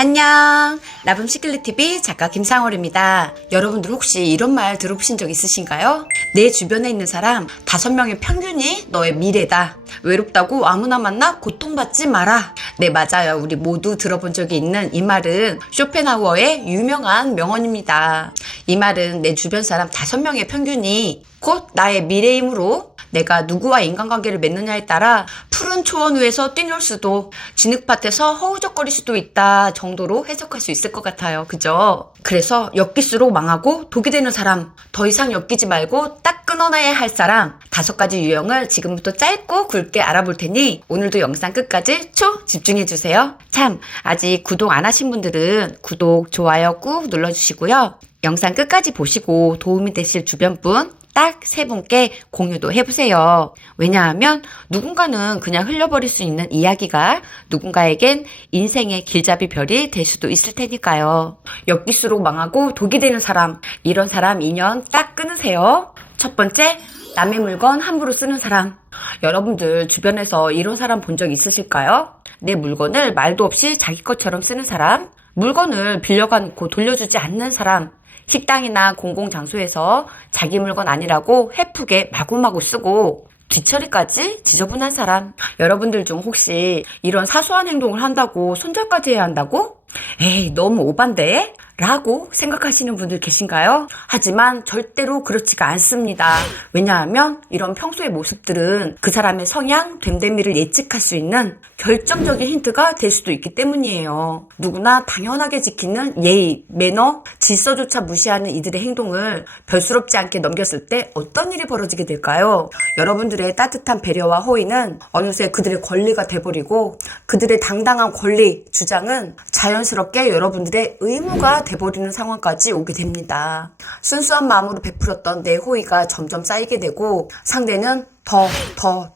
안녕. 라붐 시클릿TV 작가 김상월입니다. 여러분들 혹시 이런 말 들어보신 적 있으신가요? 내 주변에 있는 사람 5명의 평균이 너의 미래다. 외롭다고 아무나 만나 고통받지 마라. 네, 맞아요. 우리 모두 들어본 적이 있는 이 말은 쇼펜하우어의 유명한 명언입니다. 이 말은 내 주변 사람 5명의 평균이 곧 나의 미래이므로 내가 누구와 인간관계를 맺느냐에 따라 푸른 초원 위에서 뛰놀 수도 진흙밭에서 허우적거릴 수도 있다 정도로 해석할 수 있을 것 같아요. 그죠? 그래서 엮일수록 망하고 독이 되는 사람, 더 이상 엮이지 말고 딱 끊어놔야 할 사람 5가지 유형을 지금부터 짧고 굵게 알아볼 테니 오늘도 영상 끝까지 집중해주세요. 참, 아직 구독 안 하신 분들은 구독, 좋아요 꾹 눌러주시고요. 영상 끝까지 보시고 도움이 되실 주변 분 딱 3분께 공유도 해보세요. 왜냐하면 누군가는 그냥 흘려버릴 수 있는 이야기가 누군가에겐 인생의 길잡이 별이 될 수도 있을 테니까요. 엮일수록 망하고 독이 되는 사람, 이런 사람 인연 딱 끊으세요. 첫 번째, 남의 물건 함부로 쓰는 사람. 여러분들 주변에서 이런 사람 본 적 있으실까요? 내 물건을 말도 없이 자기 것처럼 쓰는 사람, 물건을 빌려가놓고 돌려주지 않는 사람, 식당이나 공공장소에서 자기 물건 아니라고 해프게 마구마구 쓰고 뒷처리까지 지저분한 사람. 여러분들 중 혹시 이런 사소한 행동을 한다고 손절까지 해야 한다고? 에이, 너무 오반데? 라고 생각하시는 분들 계신가요? 하지만 절대로 그렇지가 않습니다. 왜냐하면 이런 평소의 모습들은 그 사람의 성향, 됨됨이를 예측할 수 있는 결정적인 힌트가 될 수도 있기 때문이에요. 누구나 당연하게 지키는 예의, 매너, 질서조차 무시하는 이들의 행동을 별스럽지 않게 넘겼을 때 어떤 일이 벌어지게 될까요? 여러분들의 따뜻한 배려와 호의는 어느새 그들의 권리가 돼버리고 그들의 당당한 권리, 주장은 자연스럽게 여러분들의 의무가 돼버리는 상황까지 오게 됩니다. 순수한 마음으로 베풀었던 내 호의가 점점 쌓이게 되고 상대는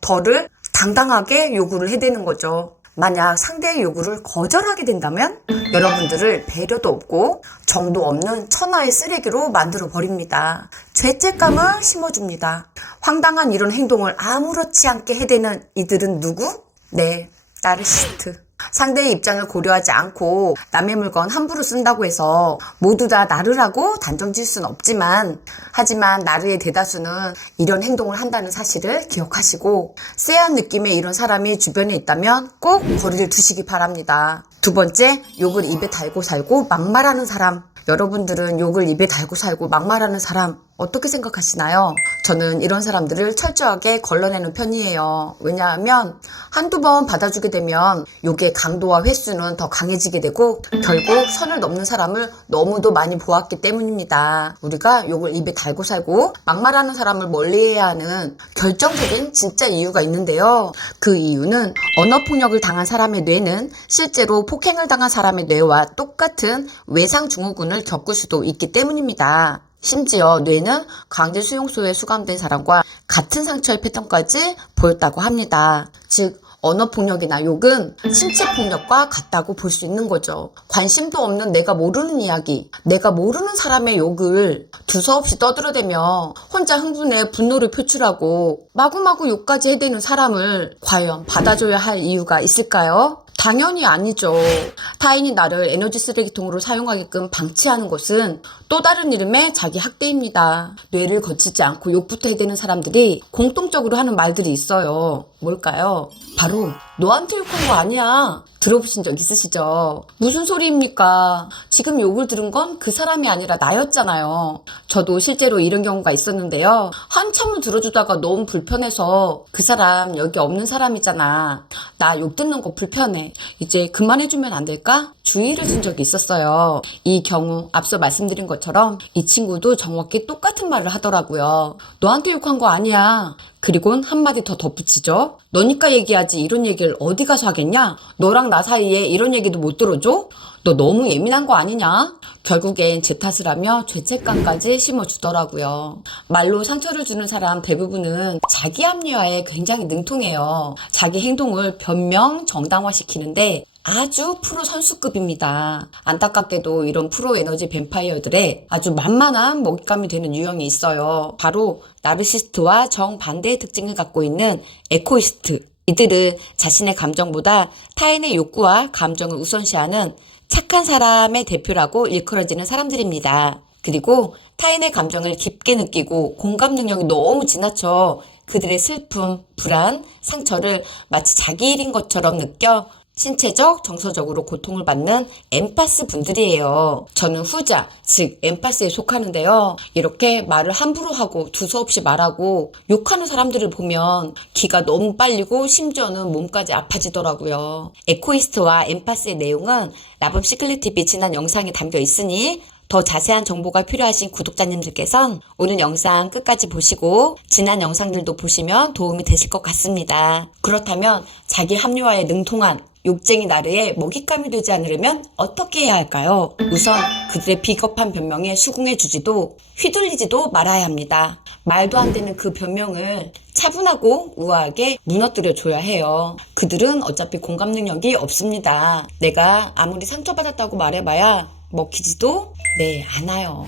더를 당당하게 요구를 해대는 거죠. 만약 상대의 요구를 거절하게 된다면 여러분들을 배려도 없고 정도 없는 천하의 쓰레기로 만들어 버립니다. 죄책감을 심어줍니다. 황당한 이런 행동을 아무렇지 않게 해대는 이들은 누구? 네, 나르시스트. 상대의 입장을 고려하지 않고 남의 물건 함부로 쓴다고 해서 모두 다 나르라고 단정 지을 수는 없지만 하지만 나르의 대다수는 이런 행동을 한다는 사실을 기억하시고 쎄한 느낌의 이런 사람이 주변에 있다면 꼭 거리를 두시기 바랍니다. 두 번째, 욕을 입에 달고 살고 막말하는 사람. 여러분들은 욕을 입에 달고 살고 막말하는 사람 어떻게 생각하시나요? 저는 이런 사람들을 철저하게 걸러내는 편이에요. 왜냐하면 한두 번 받아주게 되면 욕의 강도와 횟수는 더 강해지게 되고 결국 선을 넘는 사람을 너무도 많이 보았기 때문입니다. 우리가 욕을 입에 달고 살고 막말하는 사람을 멀리해야 하는 결정적인 진짜 이유가 있는데요. 그 이유는 언어폭력을 당한 사람의 뇌는 실제로 폭행을 당한 사람의 뇌와 똑같은 외상증후군을 겪을 수도 있기 때문입니다. 심지어 뇌는 강제수용소에 수감된 사람과 같은 상처의 패턴까지 보였다고 합니다. 즉, 언어폭력이나 욕은 신체폭력과 같다고 볼 수 있는 거죠. 관심도 없는 내가 모르는 이야기, 내가 모르는 사람의 욕을 두서없이 떠들어대며 혼자 흥분해 분노를 표출하고 마구마구 욕까지 해대는 사람을 과연 받아줘야 할 이유가 있을까요? 당연히 아니죠. 타인이 나를 에너지 쓰레기통으로 사용하게끔 방치하는 것은 또 다른 이름의 자기 학대입니다. 뇌를 거치지 않고 욕부터 해대는 사람들이 공통적으로 하는 말들이 있어요. 뭘까요? 바로 너한테 욕한 거 아니야. 들어보신 적 있으시죠? 무슨 소리입니까? 지금 욕을 들은 건 그 사람이 아니라 나였잖아요. 저도 실제로 이런 경우가 있었는데요. 한참을 들어주다가 너무 불편해서 그 사람 여기 없는 사람이잖아. 나 욕 듣는 거 불편해. 이제 그만해주면 안 될까? 주의를 준 적이 있었어요. 이 경우 앞서 말씀드린 것처럼 이 친구도 정확히 똑같은 말을 하더라고요. 너한테 욕한 거 아니야. 그리곤 한마디 더 덧붙이죠. 너니까 얘기하지 이런 얘기를 어디 가서 하겠냐? 너랑 나 사이에 이런 얘기도 못 들어줘? 너 너무 예민한 거 아니냐? 결국엔 제 탓을 하며 죄책감까지 심어주더라고요. 말로 상처를 주는 사람 대부분은 자기 합리화에 굉장히 능통해요. 자기 행동을 변명 정당화시키는데 아주 프로 선수급입니다. 안타깝게도 이런 프로 에너지 뱀파이어들의 아주 만만한 먹잇감이 되는 유형이 있어요. 바로 나르시스트와 정반대의 특징을 갖고 있는 에코이스트. 이들은 자신의 감정보다 타인의 욕구와 감정을 우선시하는 착한 사람의 대표라고 일컬어지는 사람들입니다. 그리고 타인의 감정을 깊게 느끼고 공감 능력이 너무 지나쳐 그들의 슬픔, 불안, 상처를 마치 자기 일인 것처럼 느껴 신체적, 정서적으로 고통을 받는 엠파스 분들이에요. 저는 후자, 즉 엠파스에 속하는데요. 이렇게 말을 함부로 하고 두서없이 말하고 욕하는 사람들을 보면 기가 너무 빨리고 심지어는 몸까지 아파지더라고요. 에코이스트와 엠파스의 내용은 라붐 시클릿TV 지난 영상에 담겨 있으니 더 자세한 정보가 필요하신 구독자님들께선 오늘 영상 끝까지 보시고 지난 영상들도 보시면 도움이 되실 것 같습니다. 그렇다면 자기 합리화에 능통한 욕쟁이 나르에 먹잇감이 되지 않으려면 어떻게 해야 할까요? 우선 그들의 비겁한 변명에 수긍해주지도 휘둘리지도 말아야 합니다. 말도 안 되는 그 변명을 차분하고 우아하게 무너뜨려줘야 해요. 그들은 어차피 공감 능력이 없습니다. 내가 아무리 상처받았다고 말해봐야 먹히지도 않아요.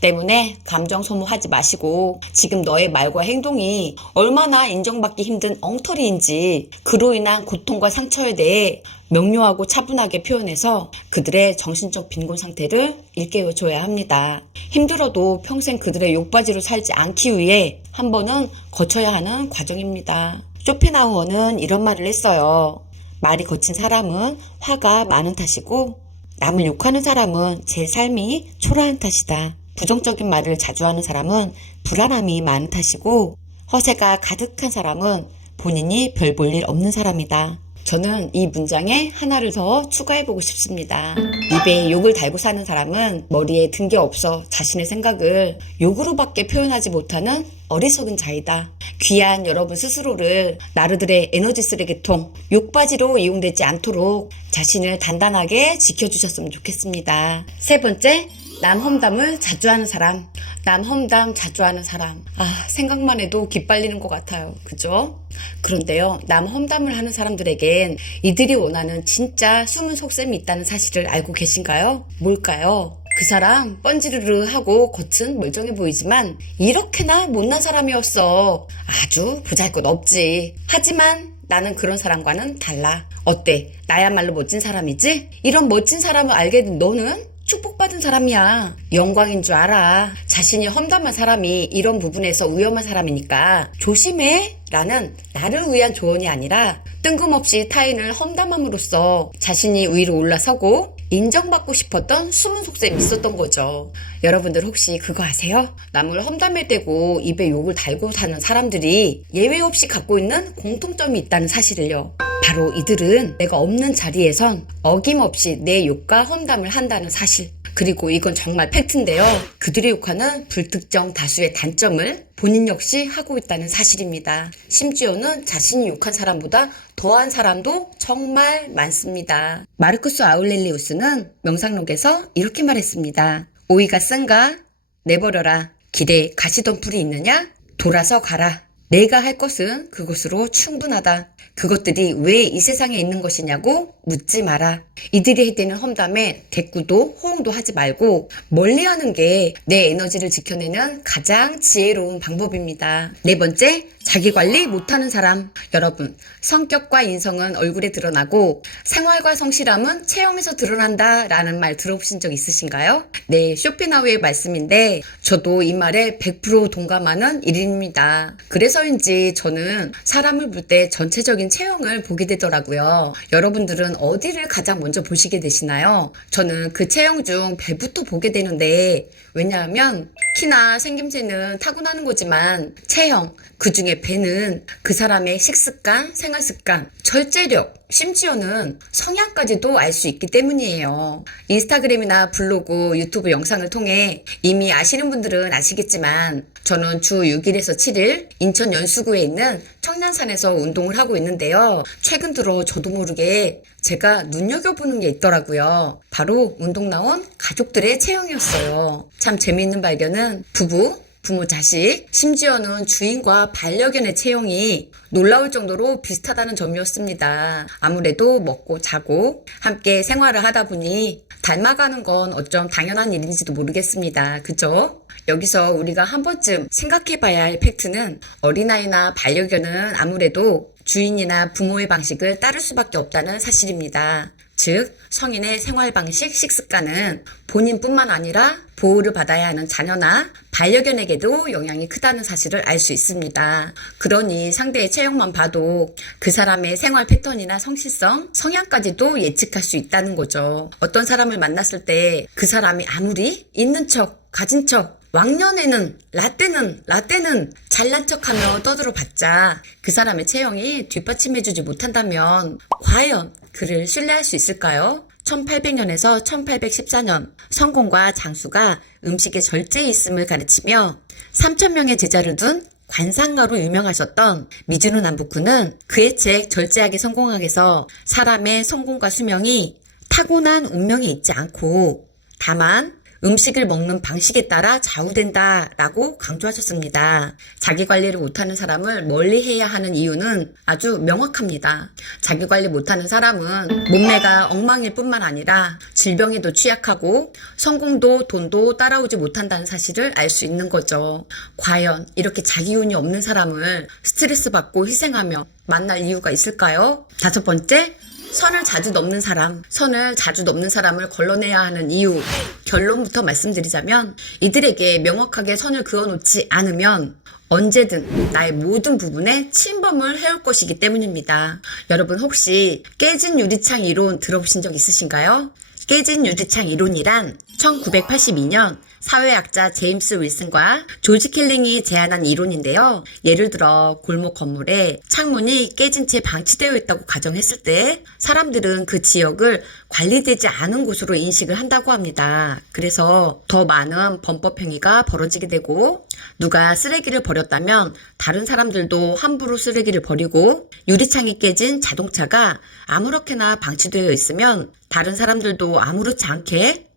때문에 감정 소모하지 마시고 지금 너의 말과 행동이 얼마나 인정받기 힘든 엉터리인지 그로 인한 고통과 상처에 대해 명료하고 차분하게 표현해서 그들의 정신적 빈곤 상태를 일깨워줘야 합니다. 힘들어도 평생 그들의 욕바지로 살지 않기 위해 한 번은 거쳐야 하는 과정입니다. 쇼펜하우어는 이런 말을 했어요. 말이 거친 사람은 화가 많은 탓이고 남을 욕하는 사람은 제 삶이 초라한 탓이다. 부정적인 말을 자주 하는 사람은 불안함이 많은 탓이고 허세가 가득한 사람은 본인이 별 볼 일 없는 사람이다. 저는 이 문장에 하나를 더 추가해보고 싶습니다. 입에 욕을 달고 사는 사람은 머리에 든 게 없어 자신의 생각을 욕으로밖에 표현하지 못하는 어리석은 자이다. 귀한 여러분 스스로를 나르들의 에너지 쓰레기통, 욕바지로 이용되지 않도록 자신을 단단하게 지켜주셨으면 좋겠습니다. 세 번째, 남 험담을 자주 하는 사람. 남 험담 자주 하는 사람. 생각만 해도 기빨리는 것 같아요. 그죠? 그런데요, 남 험담을 하는 사람들에겐 이들이 원하는 진짜 숨은 속셈이 있다는 사실을 알고 계신가요? 뭘까요? 그 사람 뻔지르르 하고 겉은 멀쩡해 보이지만 이렇게나 못난 사람이었어. 아주 보잘것없지. 하지만 나는 그런 사람과는 달라. 어때? 나야말로 멋진 사람이지? 이런 멋진 사람을 알게 된 너는 축복받은 사람이야. 영광인 줄 알아. 자신이 험담한 사람이 이런 부분에서 위험한 사람이니까 조심해 라는 나를 위한 조언이 아니라 뜬금없이 타인을 험담함으로써 자신이 위로 올라서고 인정받고 싶었던 숨은 속셈이 있었던 거죠. 여러분들 혹시 그거 아세요? 남을 험담해대고 입에 욕을 달고 사는 사람들이 예외 없이 갖고 있는 공통점이 있다는 사실을요. 바로 이들은 내가 없는 자리에선 어김없이 내 욕과 험담을 한다는 사실. 그리고 이건 정말 팩트인데요. 그들이 욕하는 불특정 다수의 단점을 본인 역시 하고 있다는 사실입니다. 심지어는 자신이 욕한 사람보다 더한 사람도 정말 많습니다. 마르쿠스 아울렐리우스는 명상록에서 이렇게 말했습니다. 오이가 쓴가? 내버려라. 길에 가시덤불이 있느냐? 돌아서 가라. 내가 할 것은 그것으로 충분하다. 그것들이 왜 이 세상에 있는 것이냐고 묻지 마라. 이들이 해대는 험담에 대꾸도 호응도 하지 말고 멀리하는 게 내 에너지를 지켜내는 가장 지혜로운 방법입니다. 네 번째, 자기관리 못하는 사람. 여러분, 성격과 인성은 얼굴에 드러나고 생활과 성실함은 체형에서 드러난다 라는 말 들어보신 적 있으신가요? 네, 쇼펜하우어의 말씀인데 저도 이 말에 100% 동감하는 일입니다. 그래서인지 저는 사람을 볼 때 전체적인 체형을 보게 되더라고요. 여러분들은 어디를 가장 먼저 보시게 되시나요? 저는 그 체형 중 배부터 보게 되는데 왜냐하면 키나 생김새는 타고나는 거지만 체형, 그 중에 배는 그 사람의 식습관, 생활습관, 절제력, 심지어는 성향까지도 알 수 있기 때문이에요. 인스타그램이나 블로그, 유튜브 영상을 통해 이미 아시는 분들은 아시겠지만 저는 주 6일에서 7일 인천 연수구에 있는 청량산에서 운동을 하고 있는데요. 최근 들어 저도 모르게 제가 눈여겨보는 게 있더라고요. 바로 운동 나온 가족들의 체형이었어요. 참 재미있는 발견은 부모, 자식, 심지어는 주인과 반려견의 체형이 놀라울 정도로 비슷하다는 점이었습니다. 아무래도 먹고 자고 함께 생활을 하다 보니 닮아가는 건 어쩜 당연한 일인지도 모르겠습니다. 그죠? 여기서 우리가 한 번쯤 생각해봐야 할 팩트는 어린아이나 반려견은 아무래도 주인이나 부모의 방식을 따를 수밖에 없다는 사실입니다. 즉 성인의 생활방식, 식습관은 본인뿐만 아니라 보호를 받아야 하는 자녀나 반려견에게도 영향이 크다는 사실을 알 수 있습니다. 그러니 상대의 체형만 봐도 그 사람의 생활 패턴이나 성실성, 성향까지도 예측할 수 있다는 거죠. 어떤 사람을 만났을 때 그 사람이 아무리 있는 척, 가진 척, 왕년에는 라떼는 잘난 척하며 떠들어봤자 그 사람의 체형이 뒷받침해주지 못한다면 과연 그를 신뢰할 수 있을까요? 1800년에서 1814년 성공과 장수가 음식에 절제에 있음을 가르치며 3000명의 제자를 둔 관상가로 유명하셨던 미즈노 남부쿠는 그의 책 절제하게 성공학에서 사람의 성공과 수명이 타고난 운명에 있지 않고 다만 음식을 먹는 방식에 따라 좌우된다라고 강조하셨습니다. 자기 관리를 못하는 사람을 멀리해야 하는 이유는 아주 명확합니다. 자기 관리 못하는 사람은 몸매가 엉망일 뿐만 아니라 질병에도 취약하고 성공도 돈도 따라오지 못한다는 사실을 알 수 있는 거죠. 과연 이렇게 자기 운이 없는 사람을 스트레스 받고 희생하며 만날 이유가 있을까요? 5번째, 선을 자주 넘는 사람을 걸러내야 하는 이유. 결론부터 말씀드리자면 이들에게 명확하게 선을 그어놓지 않으면 언제든 나의 모든 부분에 침범을 해올 것이기 때문입니다. 여러분 혹시 깨진 유리창 이론 들어보신 적 있으신가요? 깨진 유리창 이론이란 1982년 사회학자 제임스 윌슨과 조지 킬링이 제안한 이론인데요. 예를 들어 골목 건물에 창문이 깨진 채 방치되어 있다고 가정했을 때 사람들은 그 지역을 관리되지 않은 곳으로 인식을 한다고 합니다. 그래서 더 많은 범법 행위가 벌어지게 되고 누가 쓰레기를 버렸다면 다른 사람들도 함부로 쓰레기를 버리고 유리창이 깨진 자동차가 아무렇게나 방치되어 있으면 다른 사람들도 아무렇지 않게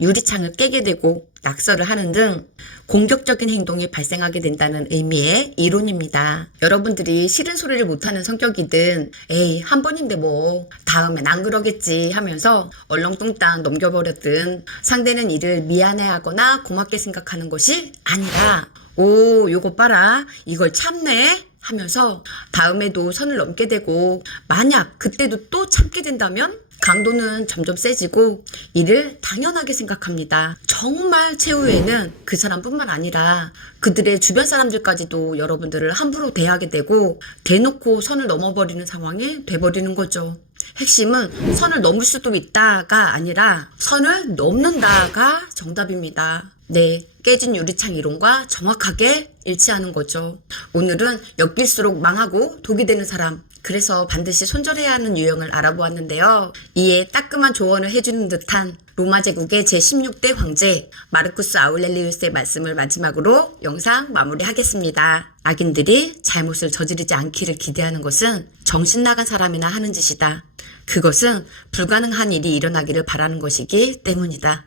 유리창을 깨게 되고 낙서를 하는 등 공격적인 행동이 발생하게 된다는 의미의 이론입니다. 여러분들이 싫은 소리를 못하는 성격이든 에이 한 번인데 뭐 다음엔 안 그러겠지 하면서 얼렁뚱땅 넘겨버렸든 상대는 이를 미안해하거나 고맙게 생각하는 것이 아니라 오 요거 봐라 이걸 참네 하면서 다음에도 선을 넘게 되고 만약 그때도 또 참게 된다면 강도는 점점 세지고 이를 당연하게 생각합니다. 정말 최후에는 그 사람뿐만 아니라 그들의 주변 사람들까지도 여러분들을 함부로 대하게 되고 대놓고 선을 넘어버리는 상황이 돼버리는 거죠. 핵심은 선을 넘을 수도 있다가 아니라 선을 넘는다가 정답입니다. 네, 깨진 유리창 이론과 정확하게 일치하는 거죠. 오늘은 엮일수록 망하고 독이 되는 사람, 그래서 반드시 손절해야 하는 유형을 알아보았는데요. 이에 따끔한 조언을 해주는 듯한 로마 제국의 제16대 황제 마르쿠스 아울렐리우스의 말씀을 마지막으로 영상 마무리하겠습니다. 악인들이 잘못을 저지르지 않기를 기대하는 것은 정신 나간 사람이나 하는 짓이다. 그것은 불가능한 일이 일어나기를 바라는 것이기 때문이다.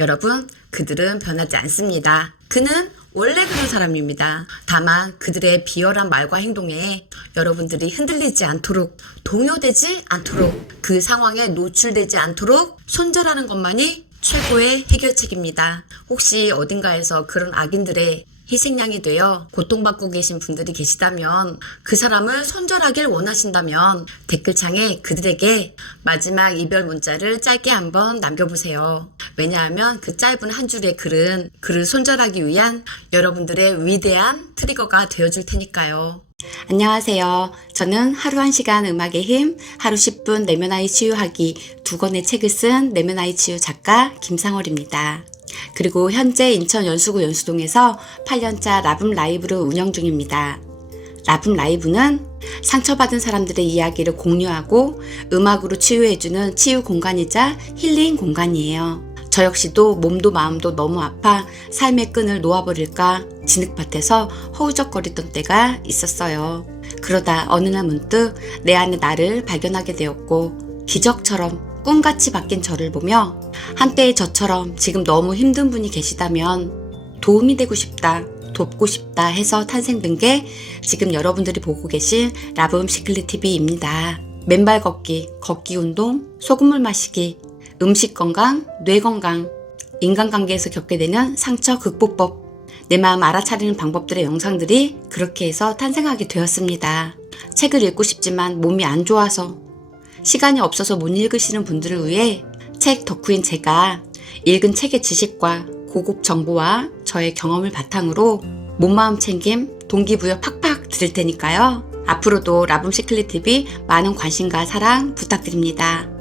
여러분, 그들은 변하지 않습니다. 그는 원래 그런 사람입니다. 다만 그들의 비열한 말과 행동에 여러분들이 흔들리지 않도록, 동요되지 않도록, 그 상황에 노출되지 않도록 손절하는 것만이 최고의 해결책입니다. 혹시 어딘가에서 그런 악인들의 희생양이 되어 고통받고 계신 분들이 계시다면 그 사람을 손절하길 원하신다면 댓글창에 그들에게 마지막 이별 문자를 짧게 한번 남겨보세요. 왜냐하면 그 짧은 한 줄의 글은 그를 손절하기 위한 여러분들의 위대한 트리거가 되어줄 테니까요. 안녕하세요. 저는 하루 1시간 음악의 힘, 하루 10분 내면 아이 치유하기 2권의 책을 쓴 내면 아이 치유 작가 김상월입니다. 그리고 현재 인천 연수구 연수동에서 8년차 라붐 라이브를 운영 중입니다. 라붐 라이브는 상처받은 사람들의 이야기를 공유하고 음악으로 치유해주는 치유 공간이자 힐링 공간이에요. 저 역시도 몸도 마음도 너무 아파 삶의 끈을 놓아버릴까 진흙밭에서 허우적거리던 때가 있었어요. 그러다 어느 날 문득 내 안에 나를 발견하게 되었고 기적처럼 꿈같이 바뀐 저를 보며 한때의 저처럼 지금 너무 힘든 분이 계시다면 도움이 되고 싶다, 돕고 싶다 해서 탄생된 게 지금 여러분들이 보고 계신 라붐 시클릿 TV입니다. 맨발 걷기, 걷기 운동, 소금물 마시기, 음식 건강, 뇌 건강, 인간관계에서 겪게 되는 상처 극복법, 내 마음 알아차리는 방법들의 영상들이 그렇게 해서 탄생하게 되었습니다. 책을 읽고 싶지만 몸이 안 좋아서 시간이 없어서 못 읽으시는 분들을 위해 책 덕후인 제가 읽은 책의 지식과 고급 정보와 저의 경험을 바탕으로 몸마음 챙김, 동기부여 팍팍 드릴 테니까요. 앞으로도 라붐 시클릿 TV 많은 관심과 사랑 부탁드립니다.